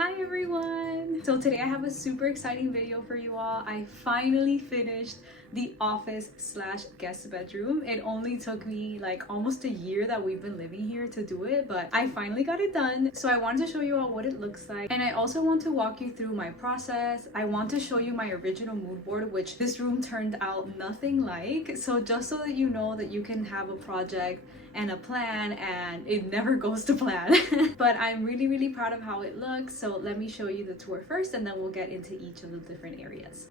Hi everyone! So today I have a super exciting video for you all. I finally finished the office slash guest bedroom. It only took me like almost a year that we've been living here to do it, but I finally got it done. So I wanted to show you all what it looks like, and I also want to walk you through my process. I want to show you my original mood board, which this room turned out nothing like. So just so that you know that you can have a project and a plan and it never goes to plan. But I'm really proud of how it looks. So let me show you the tour first, and then we'll get into each of the different areas.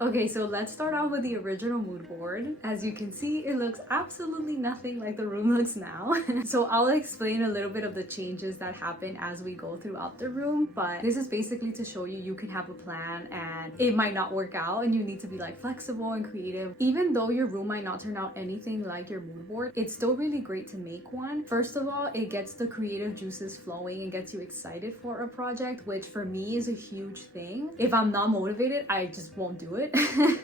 Okay, so let's start out with the original mood board. As you can see, it looks absolutely nothing like the room looks now. So I'll explain a little bit of the changes that happen as we go throughout the room, but this is basically to show you can have a plan and it might not work out and you need to be like flexible and creative. Even though your room might not turn out anything like your mood board, it's still really great to make one. First of all, it gets the creative juices flowing and gets you excited for a project, which for me is a huge thing. If I'm not motivated, I just won't do it.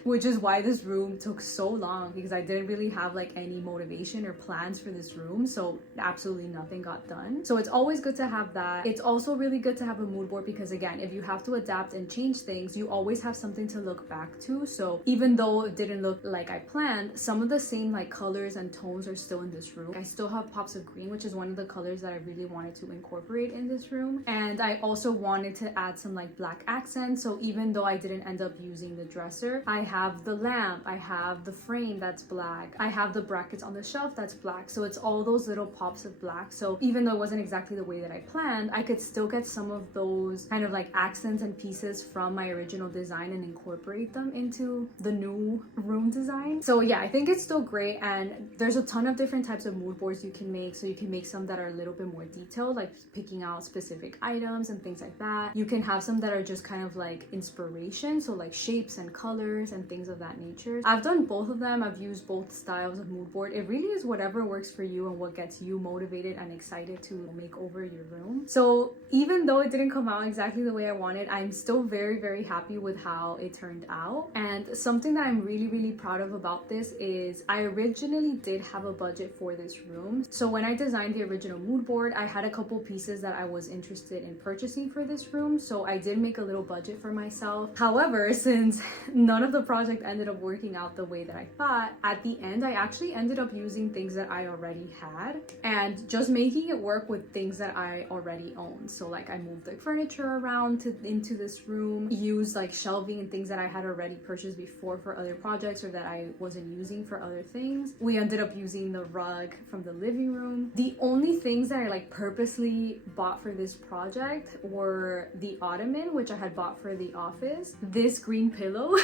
Which is why this room took so long, because I didn't really have like any motivation or plans for this room, so absolutely nothing got done. So it's always good to have that. It's also really good to have a mood board because, again, if you have to adapt and change things, you always have something to look back to. So even though it didn't look like I planned, some of the same like colors and tones are still in this room. I still have pops of green, which is one of the colors that I really wanted to incorporate in this room, and I also wanted to add some like black accents. So even though I didn't end up using the dresser, I have the lamp, I have the frame that's black, I have the brackets on the shelf that's black. So it's all those little pops of black. So even though it wasn't exactly the way that I planned, I could still get some of those kind of like accents and pieces from my original design and incorporate them into the new room design. So yeah, I think it's still great, and there's a ton of different types of mood boards you can make. So you can make some that are a little bit more detailed, like picking out specific items and things like that. You can have some that are just kind of like inspiration, so like shapes and colors and things of that nature. I've done both of them. I've used both styles of mood board. It really is whatever works for you and what gets you motivated and excited to make over your room. So even though it didn't come out exactly the way I wanted, I'm still very happy with how it turned out. And something that I'm really proud of about this is I originally did have a budget for this room. So when I designed the original mood board, I had a couple pieces that I was interested in purchasing for this room. So I did make a little budget for myself. However, since none of the project ended up working out the way that I thought, at the end I actually ended up using things that I already had and just making it work with things that I already own. So like I moved the furniture around into this room, used like shelving and things that I had already purchased before for other projects or that I wasn't using for other things. We ended up using the rug from the living room. The only things that I like purposely bought for this project were the ottoman, which I had bought for the office, this green pillow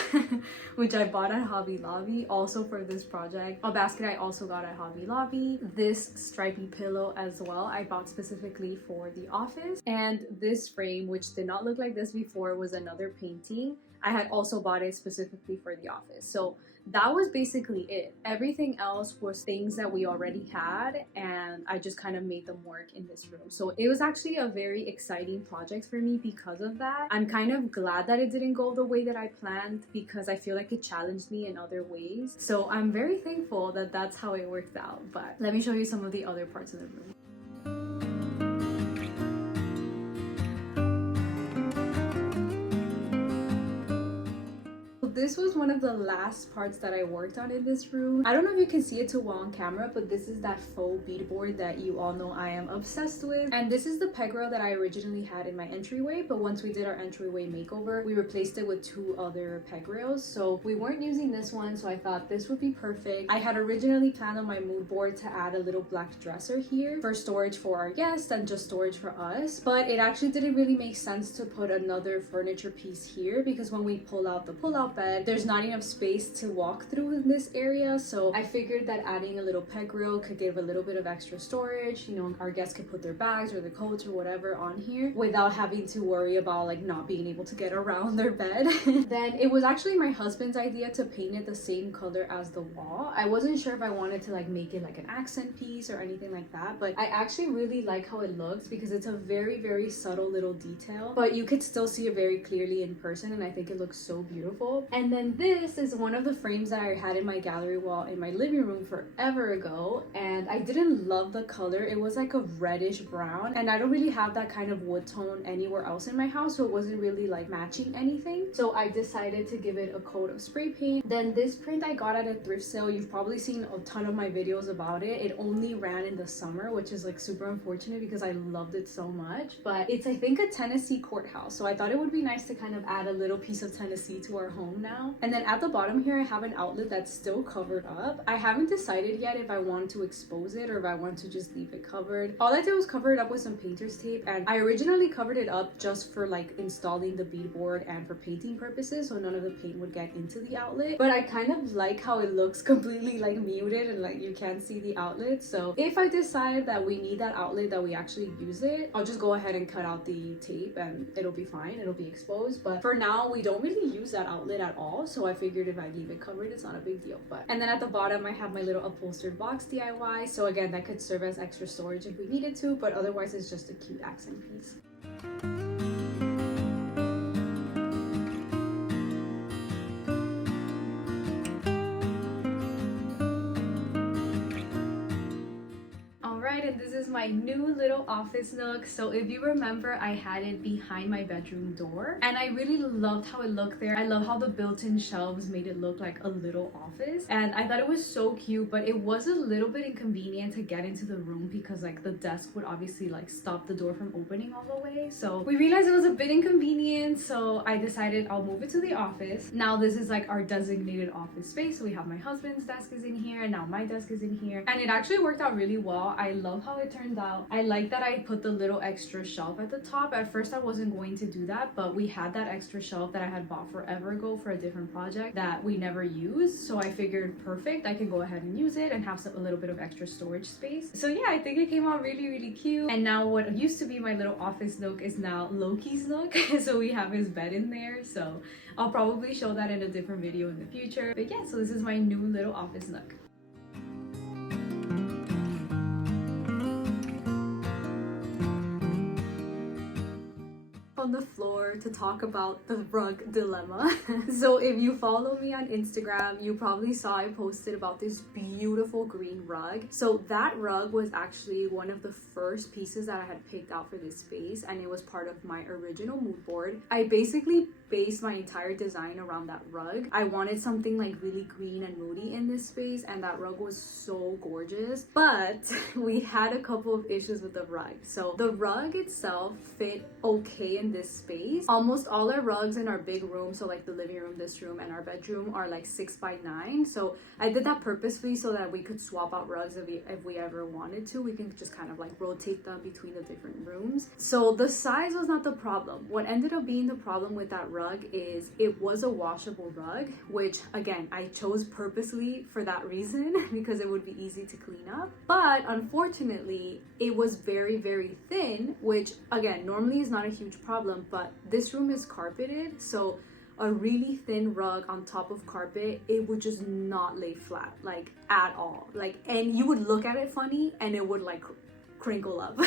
which I bought at Hobby Lobby also for this project, a basket I also got at Hobby Lobby, this stripy pillow as well I bought specifically for the office, and this frame, which did not look like this before, was another painting. I had also bought it specifically for the office. So that was basically it. Everything else was things that we already had, and I just kind of made them work in this room. So it was actually a very exciting project for me because of that. I'm kind of glad that it didn't go the way that I planned because I feel like it challenged me in other ways. So I'm very thankful that that's how it worked out. But let me show you some of the other parts of the room. This was one of the last parts that I worked on in this room. I don't know if you can see it too well on camera, but this is that faux beadboard that you all know I am obsessed with. And this is the peg rail that I originally had in my entryway, but once we did our entryway makeover, we replaced it with two other peg rails. So we weren't using this one, so I thought this would be perfect. I had originally planned on my mood board to add a little black dresser here for storage for our guests and just storage for us, but it actually didn't really make sense to put another furniture piece here because when we pull out the pull-out bed, but there's not enough space to walk through in this area, so I figured that adding a little pet grill could give a little bit of extra storage. You know, our guests could put their bags or their coats or whatever on here without having to worry about like not being able to get around their bed. Then it was actually my husband's idea to paint it the same color as the wall. I wasn't sure if I wanted to like make it like an accent piece or anything like that, but I actually really like how it looks because it's a very subtle little detail, but you could still see it very clearly in person, and I think it looks so beautiful. And then this is one of the frames that I had in my gallery wall in my living room forever ago, and I didn't love the color. It was like a reddish brown, and I don't really have that kind of wood tone anywhere else in my house, so it wasn't really like matching anything. So I decided to give it a coat of spray paint. Then this print I got at a thrift sale. You've probably seen a ton of my videos about it. It only ran in the summer, which is like super unfortunate because I loved it so much, but it's I think a Tennessee courthouse, so I thought it would be nice to kind of add a little piece of Tennessee to our home now. And then at the bottom here I have an outlet that's still covered up. I haven't decided yet if I want to expose it or if I want to just leave it covered. All I did was cover it up with some painter's tape, and I originally covered it up just for like installing the beadboard and for painting purposes, so none of the paint would get into the outlet. But I kind of like how it looks completely like muted and like you can't see the outlet. So if I decide that we need that outlet, that we actually use it, I'll just go ahead and cut out the tape and it'll be fine, it'll be exposed. But for now we don't really use that outlet at all, so I figured if I leave it covered it's not a big deal. But and then at the bottom I have my little upholstered box DIY, so again that could serve as extra storage if we needed to, but otherwise it's just a cute accent piece. And this is my new little office nook. So if you remember, I had it behind my bedroom door, and I really loved how it looked there. I love how the built-in shelves made it look like a little office, and I thought it was so cute. But it was a little bit inconvenient to get into the room because like the desk would obviously like stop the door from opening all the way, so we realized it was a bit inconvenient, so I decided I'll move it to the office. Now this is like our designated office space, so we have my husband's desk is in here and now my desk is in here, and it actually worked out really well. I love how it turned out. I like that I put the little extra shelf at the top. At first I wasn't going to do that, but we had that extra shelf that I had bought forever ago for a different project that we never used, so I figured perfect, I can go ahead and use it and have a little bit of extra storage space. So yeah, I think it came out really cute. And now what used to be my little office nook is now Loki's nook. So we have his bed in there, so I'll probably show that in a different video in the future. But yeah, so this is my new little office nook. On the floor to talk about the rug dilemma. So if you follow me on Instagram, you probably saw I posted about this beautiful green rug. So that rug was actually one of the first pieces that I had picked out for this space, and it was part of my original mood board. I basically based my entire design around that rug. I wanted something like really green and moody in this space, and that rug was so gorgeous. But we had a couple of issues with the rug. So the rug itself fit okay in this space. Almost all our rugs in our big room, so like the living room, this room, and our bedroom, are like 6x9. So I did that purposely so that we could swap out rugs if we ever wanted to. We can just kind of like rotate them between the different rooms. So the size was not the problem. What ended up being the problem with that rug is it was a washable rug, which again I chose purposely for that reason because it would be easy to clean up. But unfortunately it was very thin, which again normally is not a huge problem, but this room is carpeted, so a really thin rug on top of carpet, it would just not lay flat, like at all. Like, and you would look at it funny and it would like crinkle up.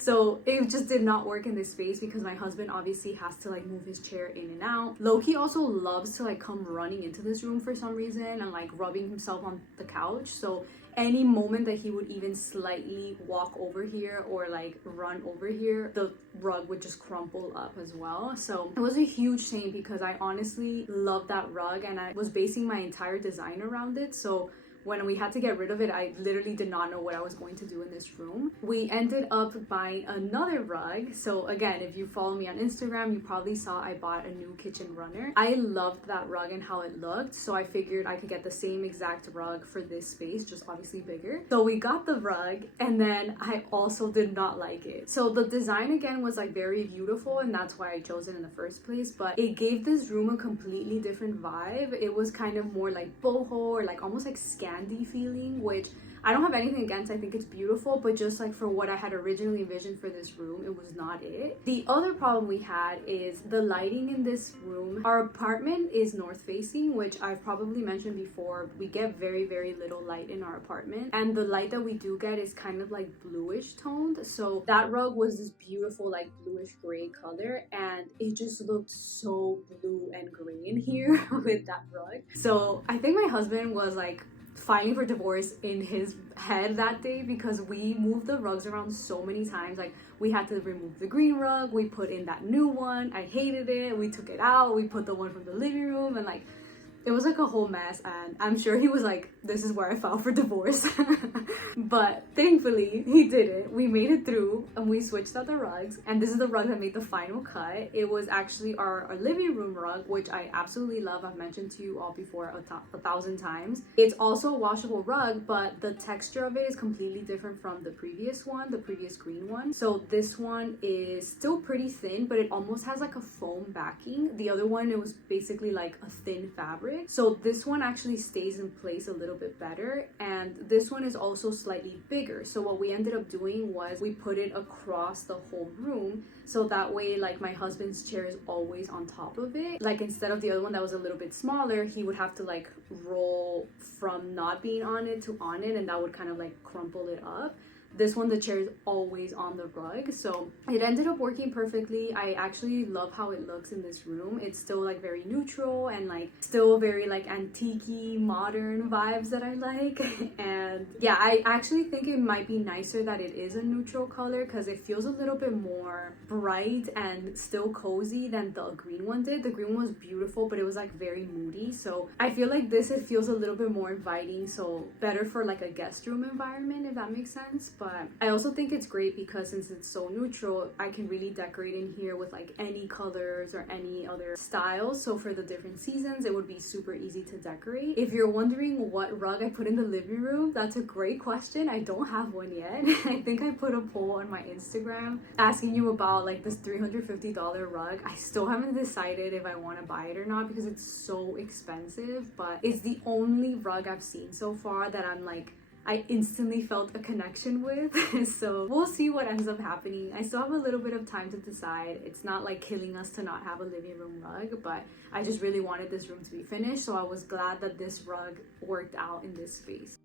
So it just did not work in this space because my husband obviously has to like move his chair in and out. Loki also loves to like come running into this room for some reason and like rubbing himself on the couch, so any moment that he would even slightly walk over here or like run over here, the rug would just crumple up as well. So it was a huge shame because I honestly loved that rug and I was basing my entire design around it. So when we had to get rid of it, I literally did not know what I was going to do in this room. We ended up buying another rug. So again, if you follow me on Instagram, you probably saw I bought a new kitchen runner. I loved that rug and how it looked, so I figured I could get the same exact rug for this space, just obviously bigger. So we got the rug, and then I also did not like it. So the design again was like very beautiful, and that's why I chose it in the first place, but it gave this room a completely different vibe. It was kind of more like boho, or like almost like Scandi feeling, which I don't have anything against. I think it's beautiful, but just like for what I had originally envisioned for this room, it was not it. The other problem we had is the lighting in this room. Our apartment is north facing, which I've probably mentioned before. We get very, very little light in our apartment, and the light that we do get is kind of like bluish toned. So that rug was this beautiful like bluish gray color, and it just looked so blue and gray in here with that rug. So I think my husband was like filing for divorce in his head that day, because we moved the rugs around so many times. Like, we had to remove the green rug, we put in that new one, I hated it, we took it out, we put the one from the living room, and like it was like a whole mess. And I'm sure he was like, this is where I filed for divorce. But thankfully he did it. We made it through, and we switched out the rugs, and this is the rug that made the final cut. It was actually our living room rug, which I absolutely love. I've mentioned to you all before 1,000 times. It's also a washable rug, but the texture of it is completely different from the previous one, the previous green one. So this one is still pretty thin, but it almost has like a foam backing. The other one, it was basically like a thin fabric. So this one actually stays in place a little bit better, and this one is also slightly bigger. So what we ended up doing was we put it across the whole room, so that way like my husband's chair is always on top of it. Like, instead of the other one that was a little bit smaller, he would have to like roll from not being on it to on it, and that would kind of like crumple it up. This one, the chair is always on the rug, so it ended up working perfectly. I actually love how it looks in this room. It's still like very neutral and like still very like antique-y modern vibes that I like. And yeah, I actually think it might be nicer that it is a neutral color, because it feels a little bit more bright and still cozy than the green one did. The green one was beautiful, but it was like very moody. So I feel like this, it feels a little bit more inviting, so better for like a guest room environment, if that makes sense. But I also think it's great because since it's so neutral, I can really decorate in here with like any colors or any other styles. So for the different seasons, it would be super easy to decorate. If you're wondering what rug I put in the living room, that's a great question. I don't have one yet. I think I put a poll on my Instagram asking you about like this $350 rug. I still haven't decided if I want to buy it or not, because it's so expensive, but it's the only rug I've seen so far that I'm like, I instantly felt a connection with. So we'll see what ends up happening. I still have a little bit of time to decide. It's not like killing us to not have a living room rug, but I just really wanted this room to be finished, so I was glad that this rug worked out in this space.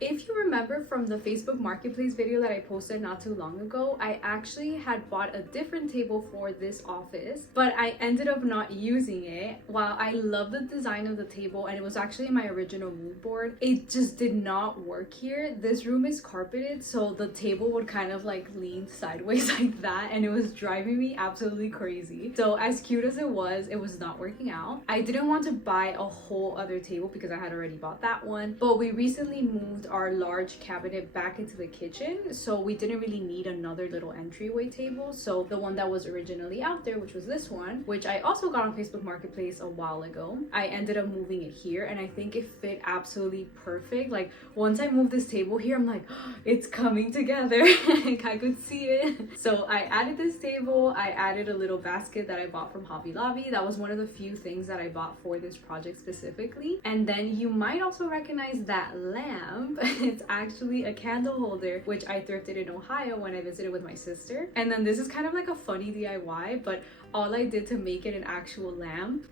If you remember from the Facebook Marketplace video that I posted not too long ago, I actually had bought a different table for this office, but I ended up not using it. While I love the design of the table and it was actually my original mood board, it just did not work here. This room is carpeted, so the table would kind of like lean sideways like that, and it was driving me absolutely crazy. So as cute as it was not working out. I didn't want to buy a whole other table because I had already bought that one, but we recently moved our large cabinet back into the kitchen, so we didn't really need another little entryway table. So the one that was originally out there, which was this one, which I also got on Facebook Marketplace a while ago, I ended up moving it here, and I think it fit absolutely perfect. Like, once I moved this table here, I'm like, oh, it's coming together. Like, I could see it. So I added this table, I added a little basket that I bought from Hobby Lobby. That was one of the few things that I bought for this project specifically. And then you might also recognize that lamp. It's actually a candle holder, which I thrifted in Ohio when I visited with my sister. And then this is kind of like a funny DIY, but all I did to make it an actual lamp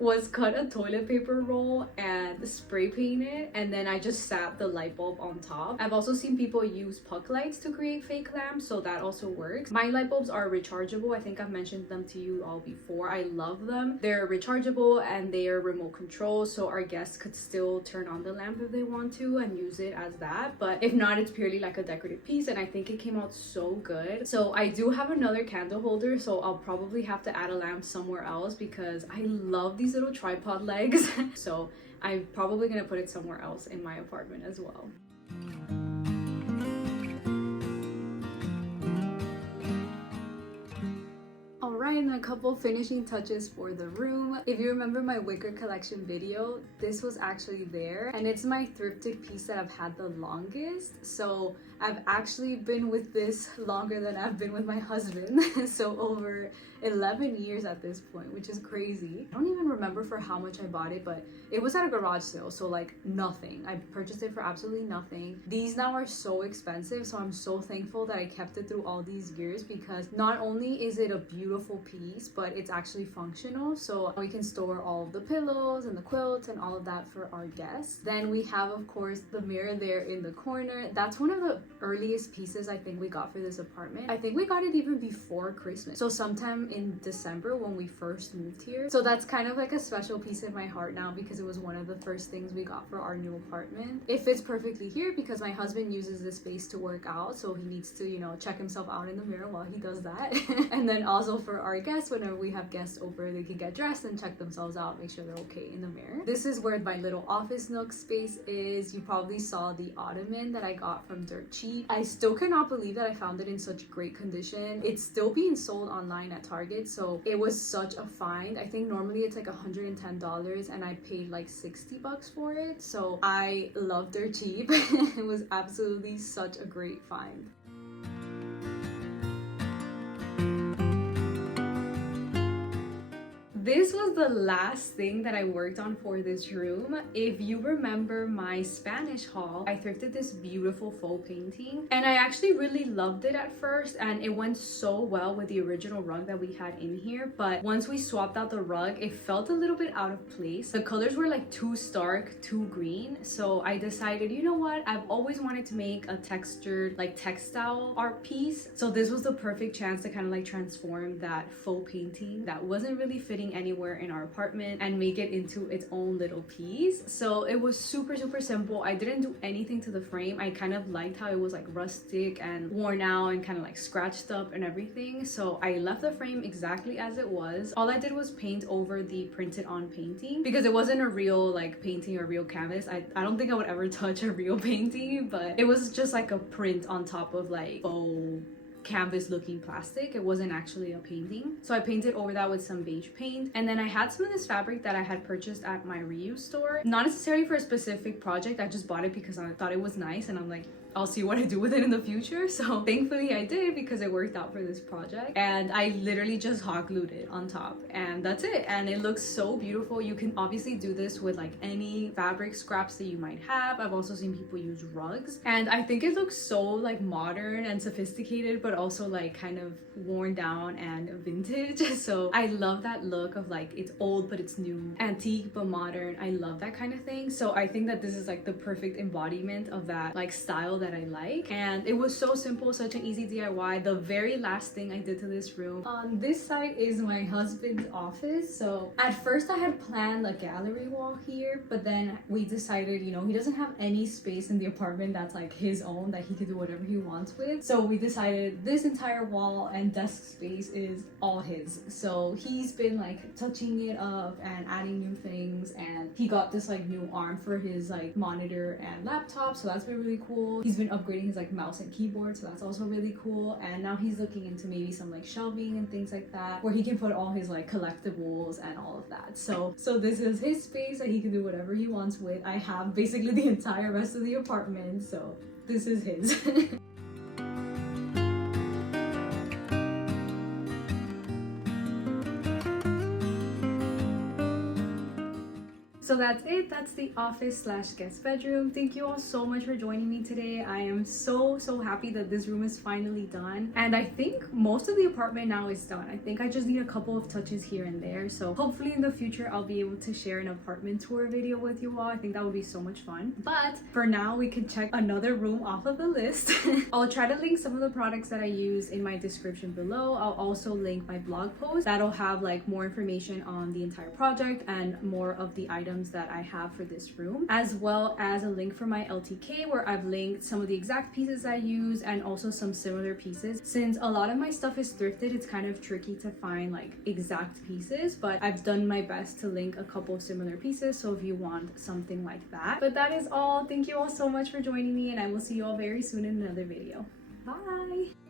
was cut a toilet paper roll and spray paint it, and then I just sat the light bulb on top. I've also seen people use puck lights to create fake lamps, so that also works. My light bulbs are rechargeable. I think I've mentioned them to you all before. I love them. They're rechargeable and they are remote control, so our guests could still turn on the lamp if they want to and use it as that, but if not, it's purely like a decorative piece, and I think it came out so good. So I do have another candle holder, so I'll probably have to add a lamp somewhere else because I love these little tripod legs. So I'm probably gonna put it somewhere else in my apartment as well. Alright, and a couple finishing touches for the room. If you remember my wicker collection video, this was actually there, and it's my thrifted piece that I've had the longest. So I've actually been with this longer than I've been with my husband. So over 11 years at this point, which is crazy. I don't even remember for how much I bought it, but it was at a garage sale, so like nothing. I purchased it for absolutely nothing. These now are so expensive, so I'm so thankful that I kept it through all these years, because not only is it a beautiful piece, but it's actually functional, so we can store all of the pillows and the quilts and all of that for our guests. Then we have, of course, the mirror there in the corner. That's one of the earliest pieces I think we got for this apartment. I think we got it even before Christmas, so sometime in December when we first moved here. So that's kind of like a special piece in my heart now, because it was one of the first things we got for our new apartment. It fits perfectly here because my husband uses this space to work out, so he needs to, you know, check himself out in the mirror while he does that. And then also for our guests, whenever we have guests over, they can get dressed and check themselves out, make sure they're okay in the mirror. This is where my little office nook space is. You probably saw the ottoman that I got from Dirt Cheap. I still cannot believe that I found it in such great condition. It's still being sold online at Target, so it was such a find. I think normally it's like $110 and I paid like 60 bucks for it, so I love Dirt Cheap. It was absolutely such a great find. This was the last thing that I worked on for this room. If you remember my Spanish haul, I thrifted this beautiful faux painting, and I actually really loved it at first, and it went so well with the original rug that we had in here. But once we swapped out the rug, it felt a little bit out of place. The colors were like too stark, too green, so I decided, you know what, I've always wanted to make a textured, like textile art piece, so this was the perfect chance to kind of like transform that faux painting that wasn't really fitting anywhere in our apartment and make it into its own little piece. So it was super simple. I didn't do anything to the frame. I kind of liked how it was like rustic and worn out and kind of like scratched up and everything, so I left the frame exactly as it was. All I did was paint over the printed on painting because it wasn't a real like painting or real canvas. I don't think I would ever touch a real painting, but it was just like a print on top of like faux canvas looking plastic. It wasn't actually a painting, so I painted over that with some beige paint. And then I had some of this fabric that I had purchased at my reuse store, not necessarily for a specific project. I just bought it because I thought it was nice, and I'm like, I'll see what I do with it in the future. So thankfully I did, because it worked out for this project, and I literally just hot glued it on top, and that's it. And it looks so beautiful. You can obviously do this with like any fabric scraps that you might have. I've also seen people use rugs, and I think it looks so like modern and sophisticated, but also like kind of worn down and vintage. So I love that look of like it's old but it's new, antique but modern. I love that kind of thing. So I think that this is like the perfect embodiment of that like style that I like. And it was so simple, such an easy DIY. The very last thing I did to this room, on this side is my husband's office. So at first I had planned a gallery wall here, but then we decided, you know, he doesn't have any space in the apartment that's like his own that he can do whatever he wants with. So we decided this entire wall and desk space is all his. So he's been like touching it up and adding new things, and he got this like new arm for his like monitor and laptop, so that's been really cool. He's been upgrading his like mouse and keyboard, so that's also really cool. And now he's looking into maybe some like shelving and things like that where he can put all his like collectibles and all of that. So this is his space that he can do whatever he wants with. I have basically the entire rest of the apartment, so this is his. So So that's it. That's the office slash guest bedroom. Thank you all so much for joining me today. I am so happy that this room is finally done, and I think most of the apartment now is done. I think I just need a couple of touches here and there, so hopefully in the future I'll be able to share an apartment tour video with you all. I think that would be so much fun. But for now, we can check another room off of the list. I'll try to link some of the products that I use in my description below. I'll also link my blog post that'll have like more information on the entire project and more of the items that I have for this room, as well as a link for my LTK where I've linked some of the exact pieces I use and also some similar pieces. Since a lot of my stuff is thrifted, it's kind of tricky to find like exact pieces, but I've done my best to link a couple of similar pieces, so if you want something like that. But that is all. Thank you all so much for joining me, and I will see you all very soon in another video. Bye!